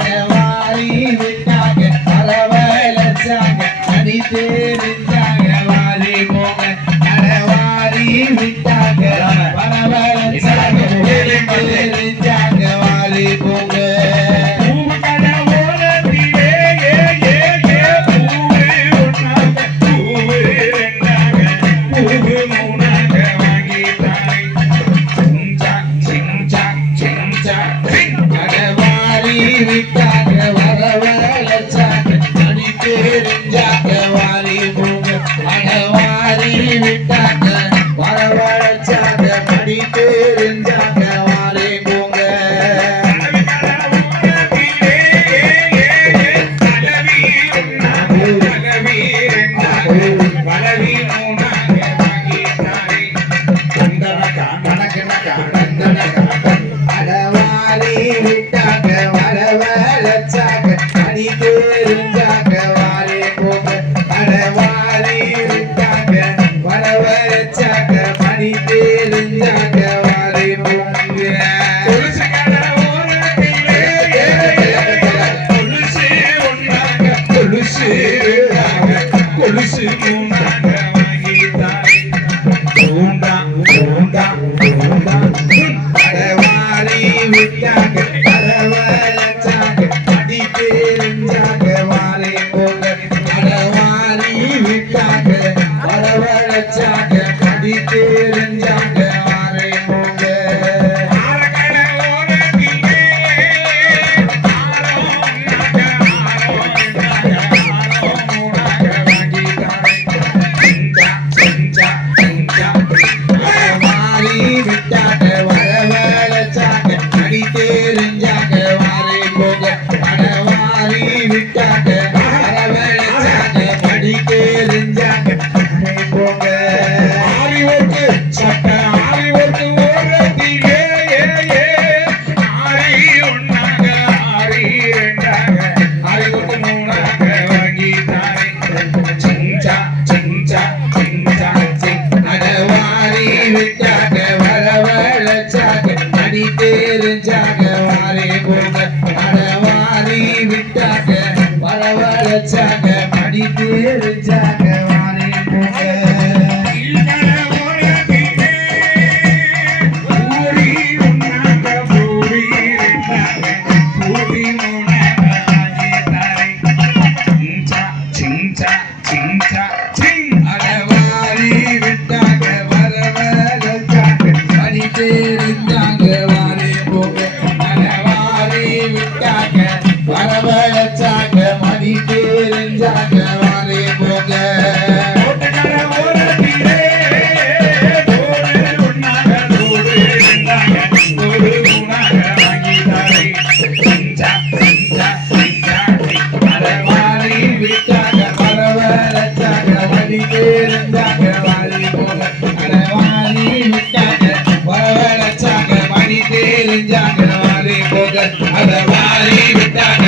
அடவாரி விட்டாங்க பரவலச்சாங்க அடி தெரிஞ்சாங்க வாரி போங்க அடவாரி விட்டாங்க பரவலச்சாங்க தெரிஞ்சாங்க வாரி போங்க விட்டாங்க வரவழைச்சாங்க அடி தெரிஞ்சாங்க வாரி போங்க அடவாரி விட்டாங்க வரவழைச்சாங்க அடி தெரிஞ்சாங்க வாரி போங்க அடவாரி விட்டாங்க வரவழைச்சாங்க அடி தெரிஞ்சாங்க வாரி போங்க அடவாரி விட்டாங்க வரவழைச்சாங்க அடி தெரிஞ்சாங்க வாரி போங்க கொலுசு மூணாங்க வாங்கிட்டாங்க அடவாரி விட்டாங்க வரவழைச்சாங்க அடி தெரிஞ்சாங்க வாரி போங்க அடவாரி விட்டாங்க வரவழைச்சாங்க அடி தெரிஞ்சாங்க வாரி போங்க விட்டாங்க வரவழைச்சாங்க அடி தெரிஞ்சாங்க வாரி போங்க அடவாரி விட்டாங்க வரவழைச்சாங்க அடி தெரிஞ்சாங்க வாரி போங்க ஆரி ஒர்க்கு சட்ட ஆரி ஒர்க்கு ஓரத்திலே ஆரி ஒண்ணாங்க ஆரி ரெண்டாங்க ஆரி ஒர்க்கு மூணாங்க வாங்கிட்டாங்க சிஞ்சா சிஞ்சா சிஞ்சா அடவாரி விட்டாங்க வரவழைச்சாங்க அடி தெரிஞ்சாங்க வாரி போங்க அடவாரி விட்டாங்க வரவழைச்சாங்க அடி தெரிஞ்சாங்க வாரி போங்க அடவாரி விட்டாங்க வரவழைச்சாங்க அடி தெரிஞ்சாங்க வாரி போங்க அடவாரி விட்டாங்க வரவழைச்சாங்க அடி தெரிஞ்சாங்க வாரி போங்க அடவாரி விட்டாங்க வரவழைச்சாங்க அடி தெரிஞ்சாங்க வாரி போங்க அடவாரி விட்டாங்க வரவழைச்சாங்க அடி தெரிஞ்சாங்க வாரி போங்க அடவாரி விட்டாங்க